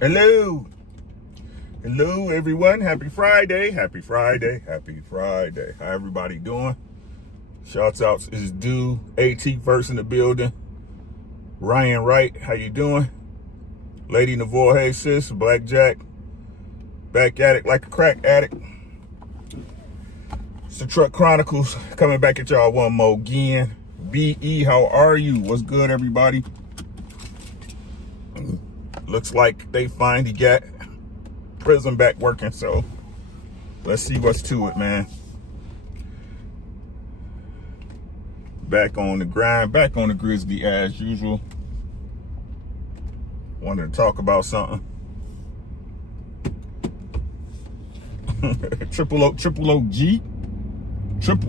Hello. Hello, everyone. Happy Friday. Happy Friday. Happy Friday. How everybody doing? Shouts outs is due. AT first in the building. Ryan Wright, how you doing? Lady Navor, hey sis. Blackjack. Back at it like a crack addict. It's the Truck Chronicles coming back at y'all one more again. BE, how are you? What's good, everybody? Looks like they finally got prison back working, so let's see what's to it, man. Back on the grind, back on the grizzly as usual. Wanted to talk about something. triple OG,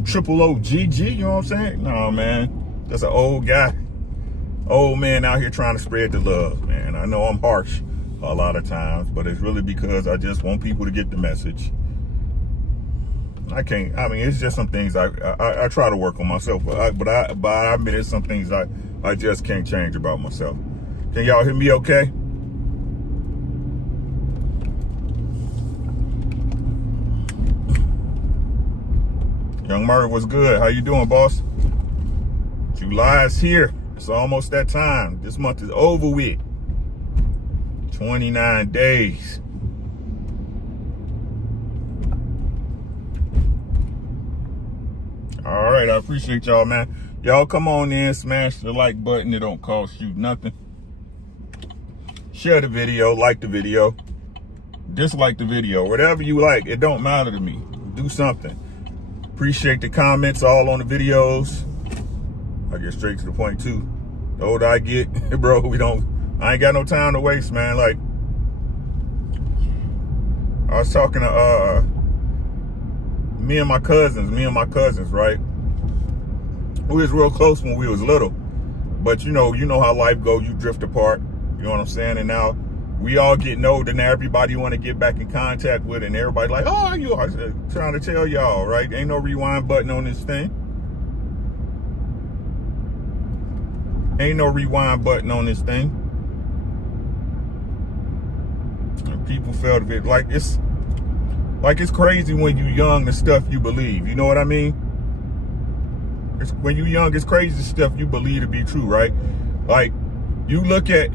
triple OGG, you know what I'm saying? No, man, that's an old guy. Old man out here trying to spread the love, man. I know I'm harsh a lot of times, but it's really because I just want people to get the message. It's just some things I try to work on myself, but I admit it's some things I just can't change about myself. Can y'all hear me okay? Young Murray, what's good? How you doing, boss? July is here. It's almost that time. This month is over with. 29 days. All right, I appreciate y'all, man. Y'all come on in, smash the like button. It don't cost you nothing. Share the video, like the video, dislike the video, whatever you like. It don't matter to me. Do something. Appreciate the comments all on the videos. I get straight to the point too. The older I get, bro, I ain't got no time to waste, man. Like, I was talking to me and my cousins, right? We was real close when we was little. But you know how life goes, you drift apart. You know what I'm saying? And now we all getting older, now everybody want to get back in contact with it, and everybody like, oh, you are trying to tell y'all, right? Ain't no rewind button on this thing. Ain't no rewind button on this thing. And people felt it like it's crazy when you young, the stuff you believe. You know what I mean? When you young, it's crazy the stuff you believe to be true, right? Like, you look at,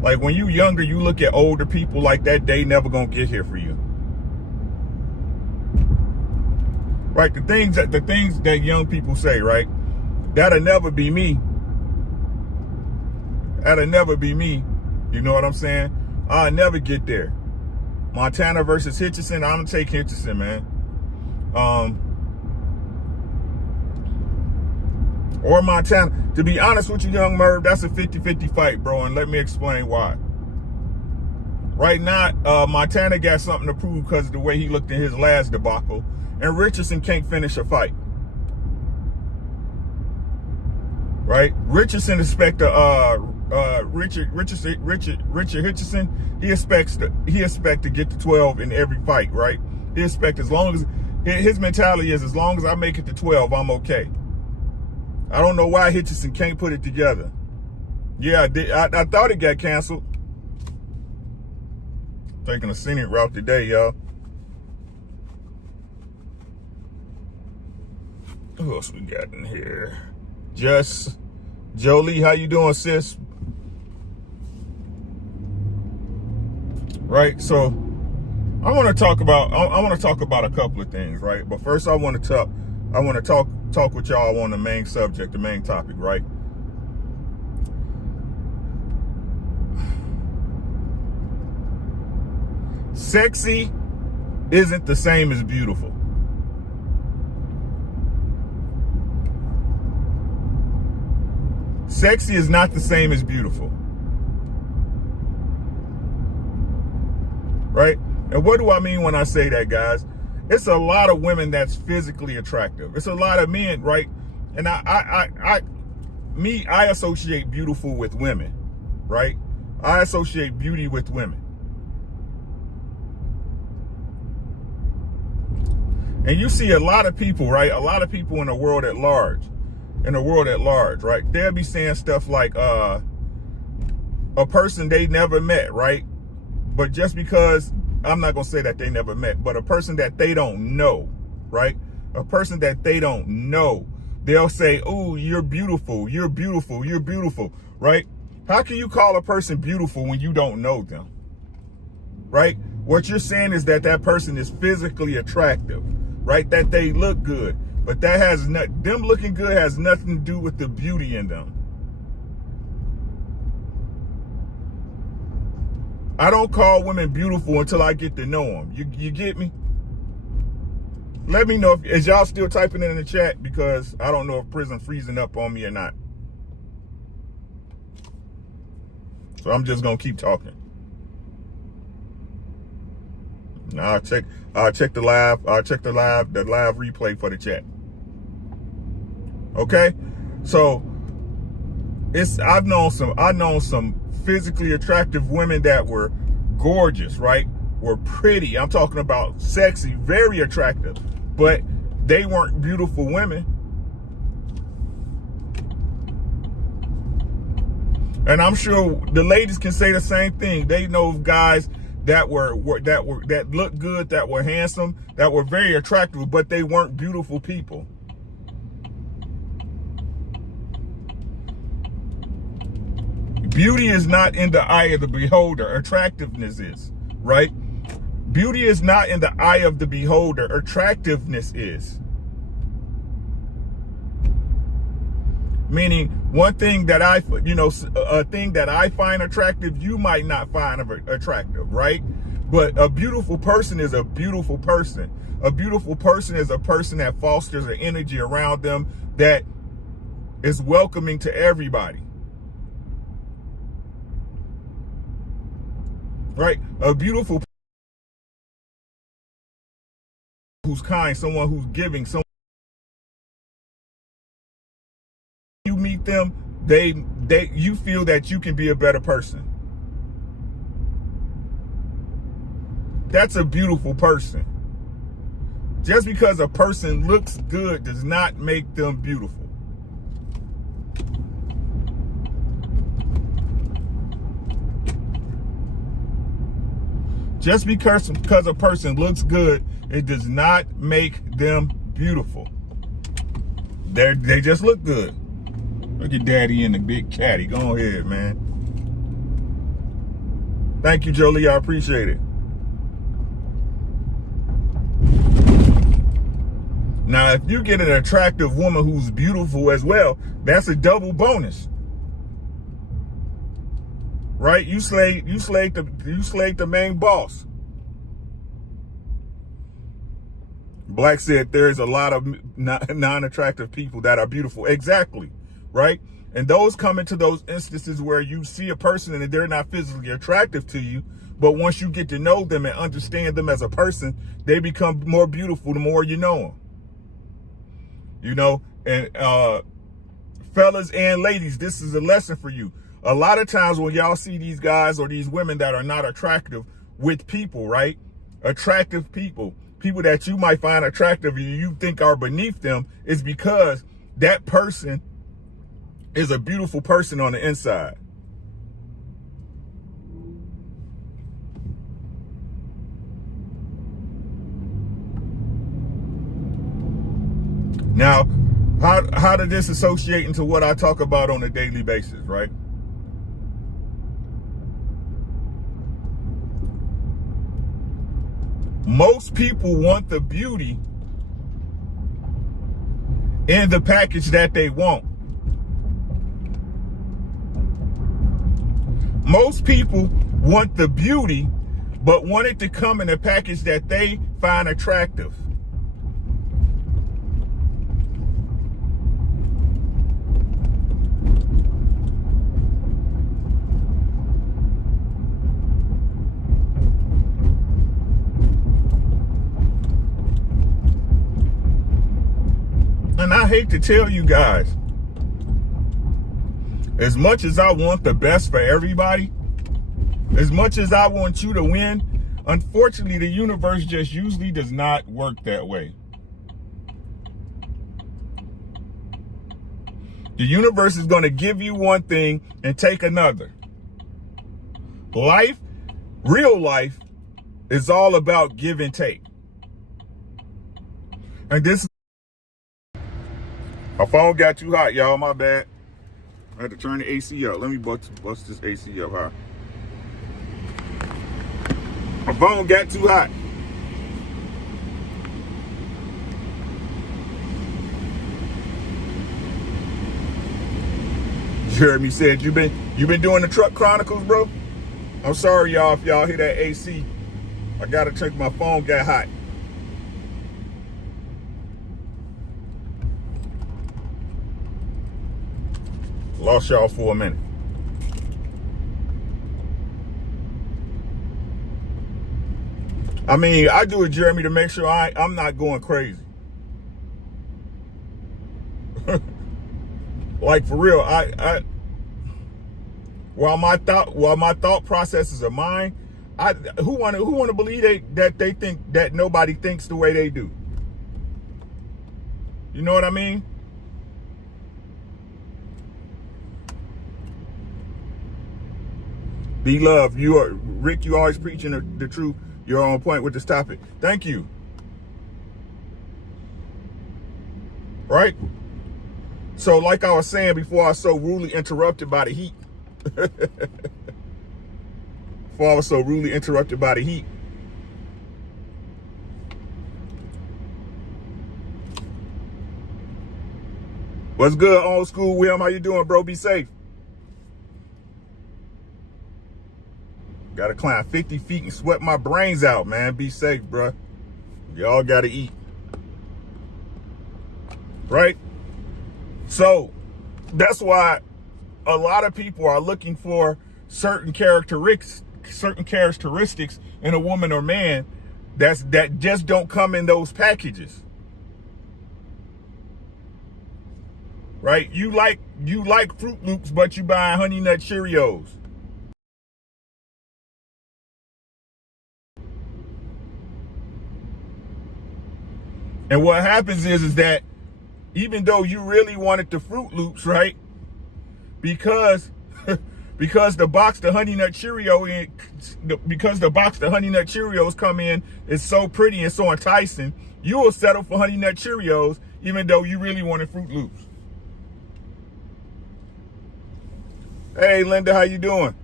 like when you younger, you look at older people like that day never gonna get here for you. Right? The things that young people say, right? That'll never be me. That'll never be me. You know what I'm saying? I'll never get there. Montana versus Hitchison, I'm gonna take Hitchison, man. Or Montana. To be honest with you, young Merv, that's a 50-50 fight, bro, and let me explain why. Right now, Montana got something to prove because of the way he looked in his last debacle, and Richardson can't finish a fight. Right? Richardson expects Richard Hitchison, he expects to get to 12 in every fight, right? He expects as long as his mentality is, as long as I make it to 12, I'm okay. I don't know why Hitchison can't put it together. Yeah, I thought it got canceled. Taking a scenic route today, y'all. Who else we got in here? Just Jolie, how you doing, sis? Right, so I want to talk about a couple of things, right? But first, I want to talk with y'all on the main subject, the main topic, right? Sexy isn't the same as beautiful. Sexy is not the same as beautiful. Right? And what do I mean when I say that, guys? It's a lot of women that's physically attractive. It's a lot of men, right? And I associate beautiful with women, right? I associate beauty with women. And you see a lot of people, right? A lot of people in the world at large, right? They'll be saying stuff like, a person they never met, right? But just because, I'm not going to say that they never met, but a person that they don't know, right? A person that they don't know, they'll say, oh, you're beautiful, you're beautiful, you're beautiful, right? How can you call a person beautiful when you don't know them, right? What you're saying is that that person is physically attractive, right? That they look good, but that has them looking good has nothing to do with the beauty in them. I don't call women beautiful until I get to know them. You get me? Let me know if is y'all still typing it in the chat, because I don't know if prison freezing up on me or not. So I'm just gonna keep talking. Now I'll check the live replay for the chat. Okay? So I've known some physically attractive women that were gorgeous, right? Were pretty. I'm talking about sexy, very attractive, but they weren't beautiful women. And I'm sure the ladies can say the same thing. They know guys that looked good, that were handsome, that were very attractive, but they weren't beautiful people. Beauty is not in the eye of the beholder. Attractiveness is, right? Beauty is not in the eye of the beholder. Attractiveness is. Meaning, one thing that a thing that I find attractive, you might not find attractive, right? But a beautiful person is a beautiful person. A beautiful person is a person that fosters an energy around them that is welcoming to everybody. Right? A beautiful person who's kind, someone who's giving, someone you meet them, you feel that you can be a better person. That's a beautiful person. Just because a person looks good does not make them beautiful. Just because a person looks good, it does not make them beautiful. They just look good. Look at Daddy in the big caddy. Go ahead, man. Thank you, Jolie. I appreciate it. Now, if you get an attractive woman who's beautiful as well, that's a double bonus. Right? You slayed the main boss. Black said there's a lot of non-attractive people that are beautiful. Exactly. Right? And those come into those instances where you see a person and they're not physically attractive to you, but once you get to know them and understand them as a person, they become more beautiful the more you know them. You know, and fellas and ladies, this is a lesson for you. A lot of times when y'all see these guys or these women that are not attractive with people, right? Attractive people that you might find attractive and you think are beneath them, is because that person is a beautiful person on the inside. Now, how did this associate into what I talk about on a daily basis, right? Most people want the beauty in the package that they want. Most people want the beauty, but want it to come in a package that they find attractive. And I hate to tell you guys, as much as I want the best for everybody, as much as I want you to win, unfortunately, the universe just usually does not work that way. The universe is going to give you one thing and take another. Life, real life, is all about give and take. And my phone got too hot, y'all. My bad. I had to turn the AC up. Let me bust this AC up high. My phone got too hot. Jeremy said, you been doing the truck chronicles, bro? I'm sorry, y'all, if y'all hear that AC. I gotta check, my phone got hot. Lost y'all for a minute. I mean, I do it, Jeremy, to make sure I'm not going crazy. Like, for real, while my thought processes are mine, who want to believe that they think that nobody thinks the way they do? You know what I mean? Be loved. Rick, you always preaching the truth. You're on point with this topic. Thank you. Right? So like I was saying before, I was so rudely interrupted by the heat. What's good, old school William? How you doing, bro? Be safe. Gotta climb 50 feet and sweat my brains out, man. Be safe, bro. Y'all gotta eat. Right? So that's why a lot of people are looking for certain characteristics in a woman or man that just don't come in those packages. Right? You like Fruit Loops, but you buy Honey Nut Cheerios. And what happens is that even though you really wanted the Fruit Loops, right? Because the box the Honey Nut Cheerios come in is so pretty and so enticing, you will settle for Honey Nut Cheerios even though you really wanted Fruit Loops. Hey, Linda, how you doing?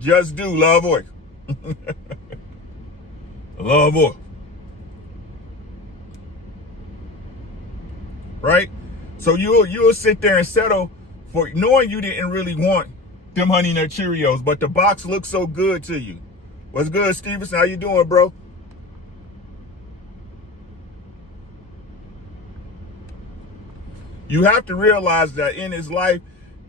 Just do, love voice. Love voice. Right? So you'll sit there and settle for knowing you didn't really want them Honey Nut Cheerios, but the box looks so good to you. What's good, Stevenson? How you doing, bro? You have to realize that in his life,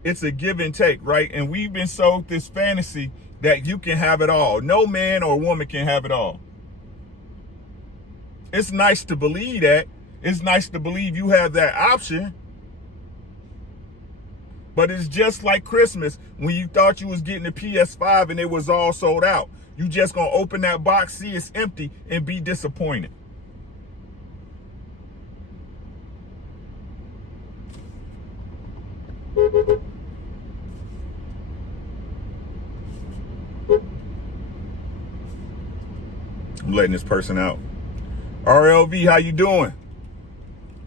it's a give and take, right? And we've been sold this fantasy that you can have it all. No man or woman can have it all. It's nice to believe that. It's nice to believe you have that option. But it's just like Christmas when you thought you was getting a PS5 and it was all sold out. You just gonna open that box, see it's empty, and be disappointed. I'm letting this person out. RLV, how you doing?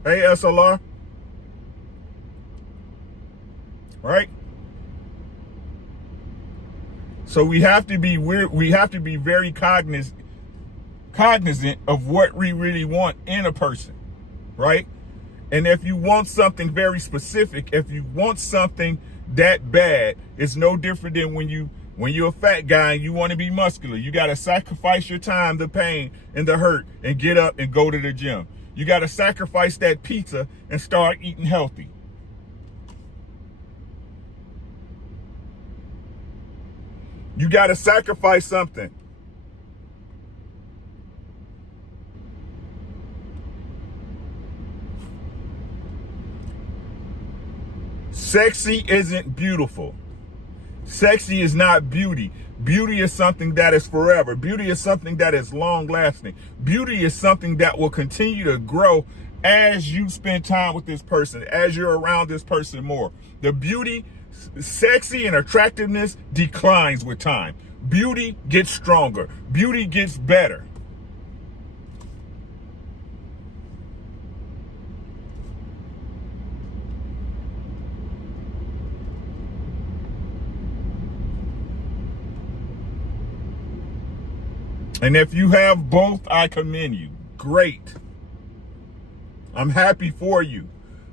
Hey, SLR. Right? So we have to be very cognizant of what we really want in a person, right? And if you want something very specific, if you want something that bad, it's no different than when you're a fat guy and you want to be muscular. You got to sacrifice your time, the pain and the hurt, and get up and go to the gym. You got to sacrifice that pizza and start eating healthy. You got to sacrifice something. Sexy isn't beautiful. Sexy is not beauty. Beauty is something that is forever. Beauty is something that is long lasting. Beauty is something that will continue to grow as you spend time with this person, as you're around this person more. The beauty, sexy and attractiveness declines with time. beauty gets stronger. Beauty gets better. And if you have both, I commend you. Great. I'm happy for you.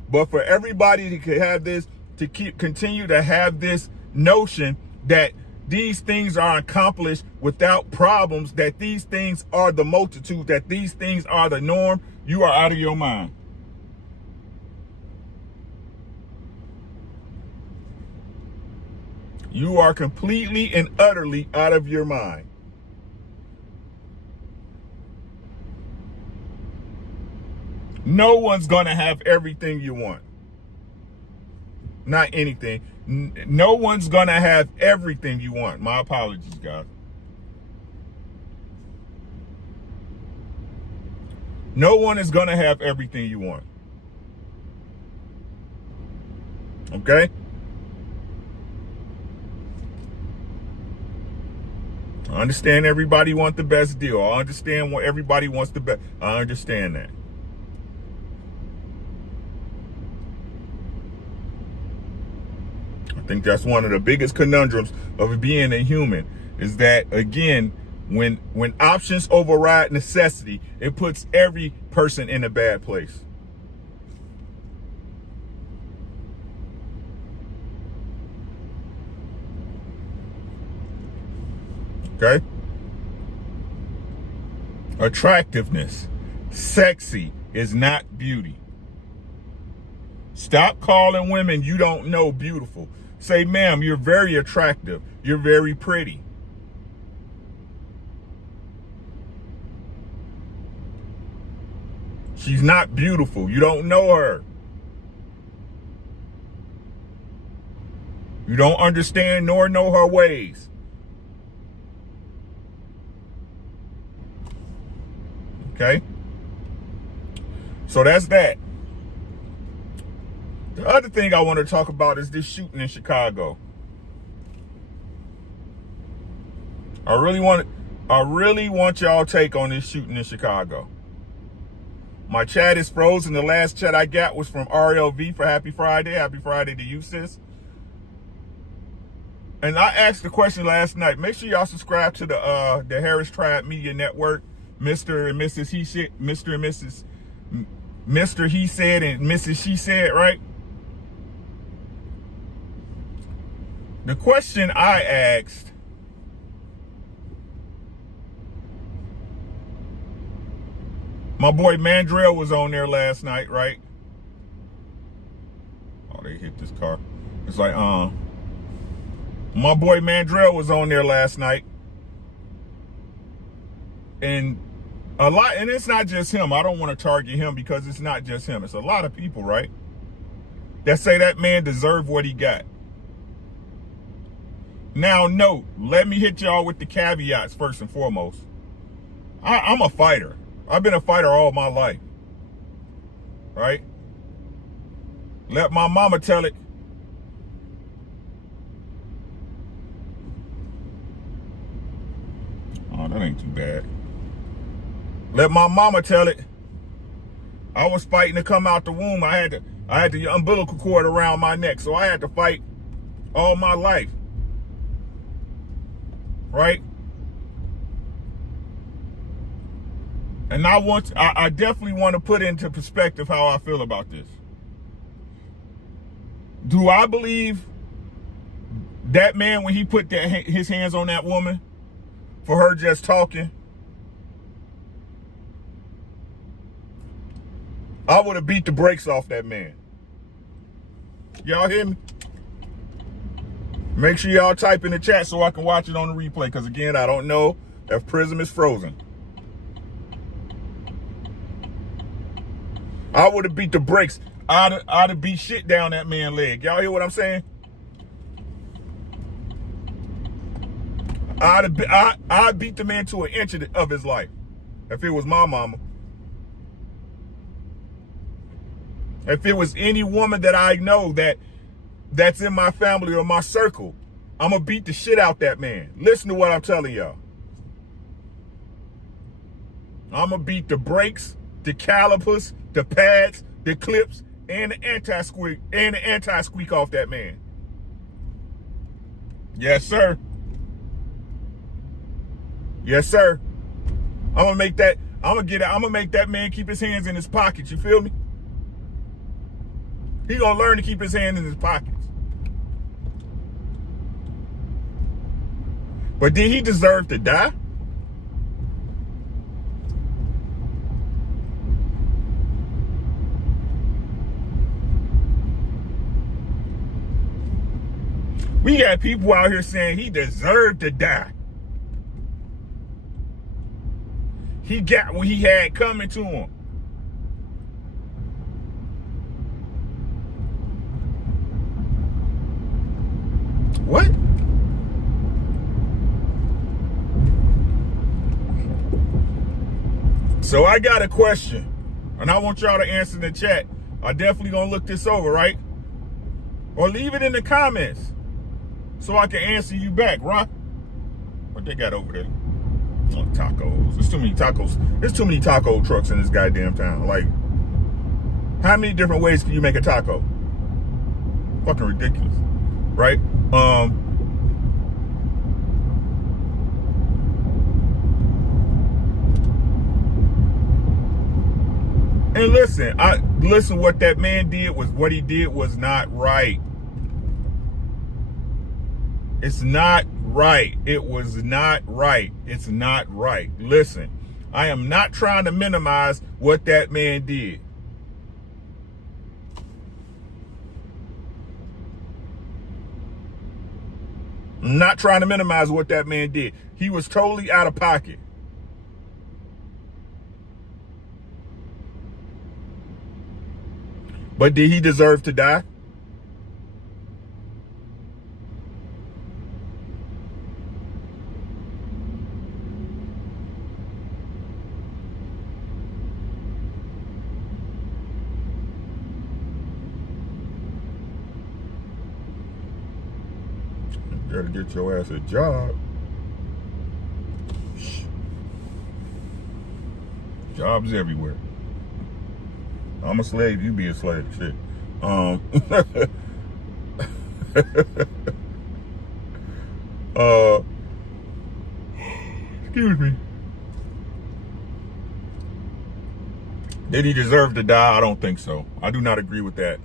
But for everybody to have this, to continue to have this notion that these things are accomplished without problems, that these things are the multitude, that these things are the norm, you are out of your mind. You are completely and utterly out of your mind. No one's going to have everything you want. Not anything. No one's going to have everything you want. My apologies, guys. No one is going to have everything you want. Okay? I understand everybody wants the best deal. I understand what everybody wants the best. I understand that. I think that's one of the biggest conundrums of being a human, is that, again, when options override necessity, it puts every person in a bad place. Okay? Attractiveness, sexy is not beauty. Stop calling women you don't know beautiful. Say, ma'am, you're very attractive. You're very pretty. She's not beautiful. You don't know her. You don't understand nor know her ways. Okay? So that's that. The other thing I want to talk about is this shooting in Chicago. I really want y'all take on this shooting in Chicago. My chat is frozen. The last chat I got was from RLV for Happy Friday. Happy Friday to you, sis. And I asked the question last night. Make sure y'all subscribe to the Harris Tribe Media Network. Mr. and Mrs. He said, Mr. and Mrs. Mr. He said and Mrs. She said, right? The question I asked, my boy Mandrell was on there last night, right? Oh, they hit this car. It's like, my boy Mandrell was on there last night. And a lot, and it's not just him. I don't want to target him because it's not just him. It's a lot of people, right, that say that man deserved what he got. Now, note, let me hit y'all with the caveats first and foremost. I'm a fighter. I've been a fighter all my life, right? Let my mama tell it. Oh, that ain't too bad. Let my mama tell it. I was fighting to come out the womb. I had the umbilical cord around my neck, so I had to fight all my life. Right? And I definitely want to put into perspective how I feel about this. Do I believe that man, when he put his hands on that woman for her just talking, I would have beat the brakes off that man? Y'all hear me? Make sure y'all type in the chat so I can watch it on the replay. Because again, I don't know if Prism is frozen. I would have beat the brakes. I'd have beat shit down that man's leg. Y'all hear what I'm saying? I'd beat the man to an inch of his life if it was my mama. If it was any woman that I know that's in my family or my circle, I'm going to beat the shit out that man. Listen to what I'm telling y'all. I'm going to beat the brakes, the calipers, the pads, the clips, and the anti-squeak off that man. Yes, sir. Yes, sir. I'm gonna make that man keep his hands in his pockets. You feel me? He gonna learn to keep his hands in his pockets. But did he deserve to die? We got people out here saying he deserved to die. He got what he had coming to him. What? So I got a question, and I want y'all to answer in the chat. I definitely gonna look this over, right? Or leave it in the comments so I can answer you back, right? What they got over there? Oh, tacos. There's too many tacos. There's too many taco trucks in this goddamn town. Like, how many different ways can you make a taco? Fucking ridiculous, right? And listen, what that man did was not right. It's not right. It was not right. It's not right. Listen, I am not trying to minimize what that man did. I'm not trying to minimize what that man did. He was totally out of pocket. But did he deserve to die? You gotta get your ass a job. Jobs everywhere. I'm a slave, you be a slave. Shit. Excuse me. Did he deserve to die? I don't think so. I do not agree with that.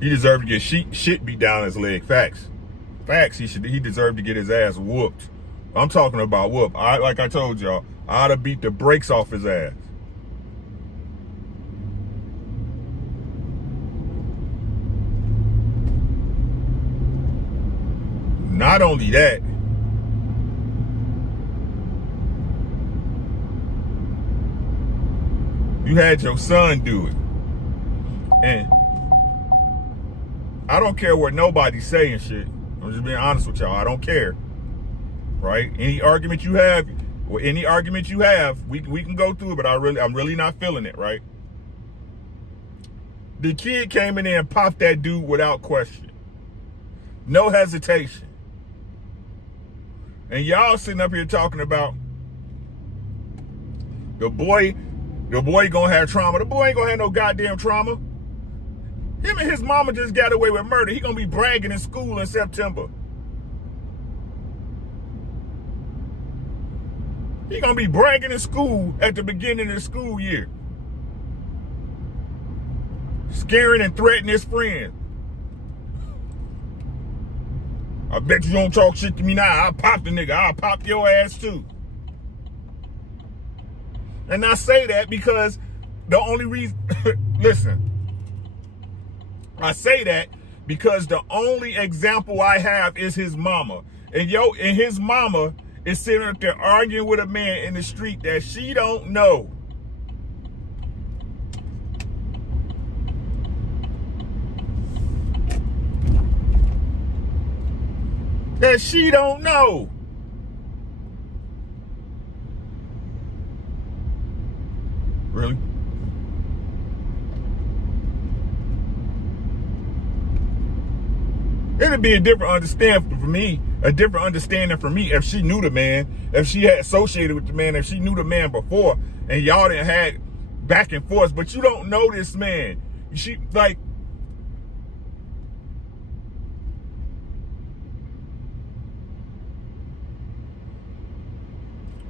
He deserved to get shit beat down his leg. Facts. Facts. He deserved to get his ass whooped. I'm talking about whoop. Like I told y'all, I ought to beat the brakes off his ass. Not only that, you had your son do it. And I don't care what nobody's saying, shit. I'm just being honest with y'all. I don't care. Right? Any argument you have, we can go through it, but I'm really not feeling it, right? The kid came in there and popped that dude without question. No hesitation. And y'all sitting up here talking about the boy gonna have trauma. The boy ain't gonna have no goddamn trauma. Him and his mama just got away with murder. He gonna be bragging in school in September. He gonna be bragging in school at the beginning of the school year. Scaring and threatening his friends. I bet you don't talk shit to me now. I'll pop the nigga. I'll pop your ass too. And I say that because the only reason, listen, I say that because the only example I have is his mama. And his mama is sitting up there arguing with a man in the street that she don't know. That she don't know. Really? It'd it'd be a different understanding for me, if she knew the man, if she had associated with the man, if she knew the man before, and y'all didn't had back and forth, but you don't know this man. She, like,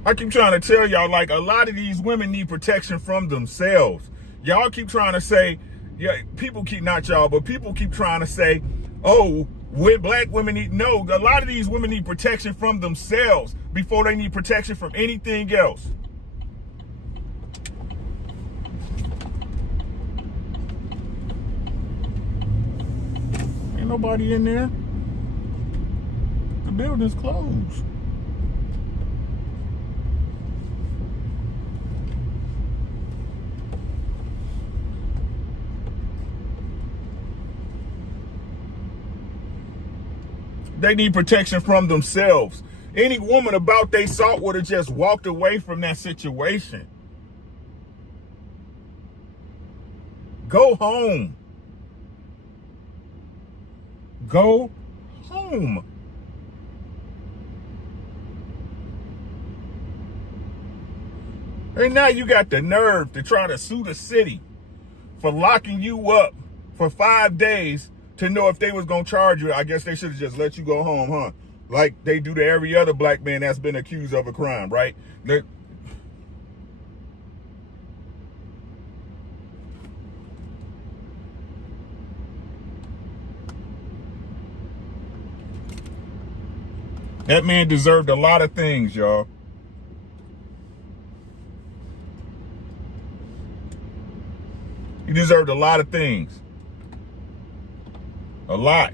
I keep trying to tell y'all, like, a lot of these women need protection from themselves. Y'all keep trying to say, yeah, people keep, not y'all, but people keep trying to say, oh, black women need, no, a lot of these women need protection from themselves before they need protection from anything else. Ain't nobody in there. The building's closed. They need protection from themselves. Any woman about they salt would have just walked away from that situation. Go home. Go home. And now you got the nerve to try to sue the city for locking you up for 5 days to know if they was going to charge you. I guess they should have just let you go home, huh? Like they do to every other black man that's been accused of a crime, right? That man deserved a lot of things, y'all. He deserved a lot of things. A lot.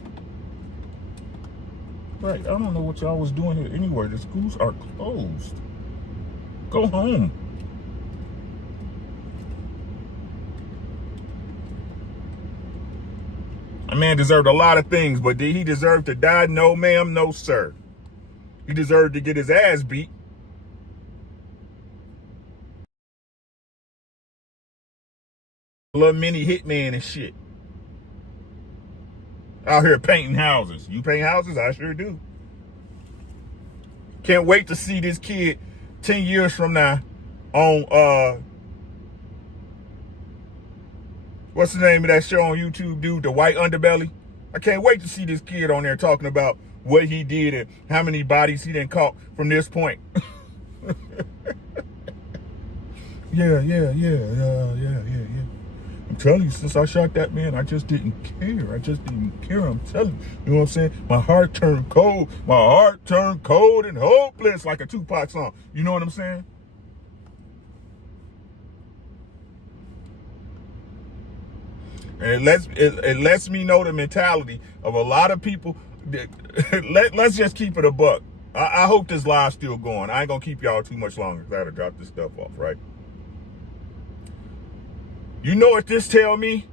Right, I don't know what y'all was doing here anyway. The schools are closed. Go home. A man deserved a lot of things, but did he deserve to die? No, ma'am, no, sir. He deserved to get his ass beat. A little mini hitman and shit. Out here painting houses. You paint houses? I sure do. Can't wait to see this kid 10 years from now on, what's the name of that show on YouTube, dude? The White Underbelly. I can't wait to see this kid on there talking about what he did and how many bodies he done caught from this point. Yeah. I'm telling you, since I shot that man, I just didn't care. I'm telling you. You know what I'm saying? My heart turned cold. My heart turned cold and hopeless, like a Tupac song. You know what I'm saying? And it lets me know the mentality of a lot of people. Let's just keep it a buck. I hope this live's still going. I ain't gonna keep y'all too much longer because I gotta drop this stuff off, right? You know what this tell me?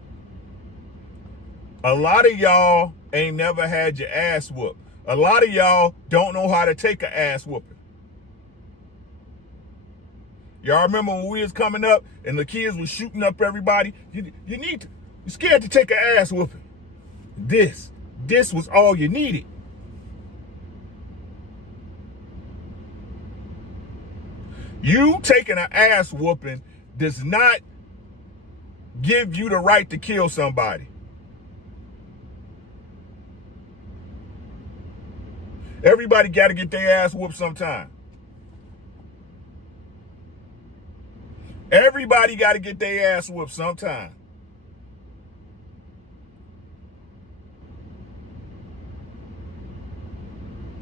A lot of y'all ain't never had your ass whooped. A lot of y'all don't know how to take an ass whooping. Y'all remember when we was coming up and the kids was shooting up everybody? You're scared to take an ass whooping. This was all you needed. You taking an ass whooping does not give you the right to kill somebody. Everybody got to get their ass whooped sometime. Everybody got to get their ass whooped sometime.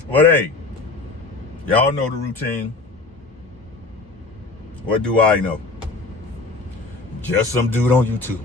But hey, y'all know the routine. What do I know? Just some dude on YouTube.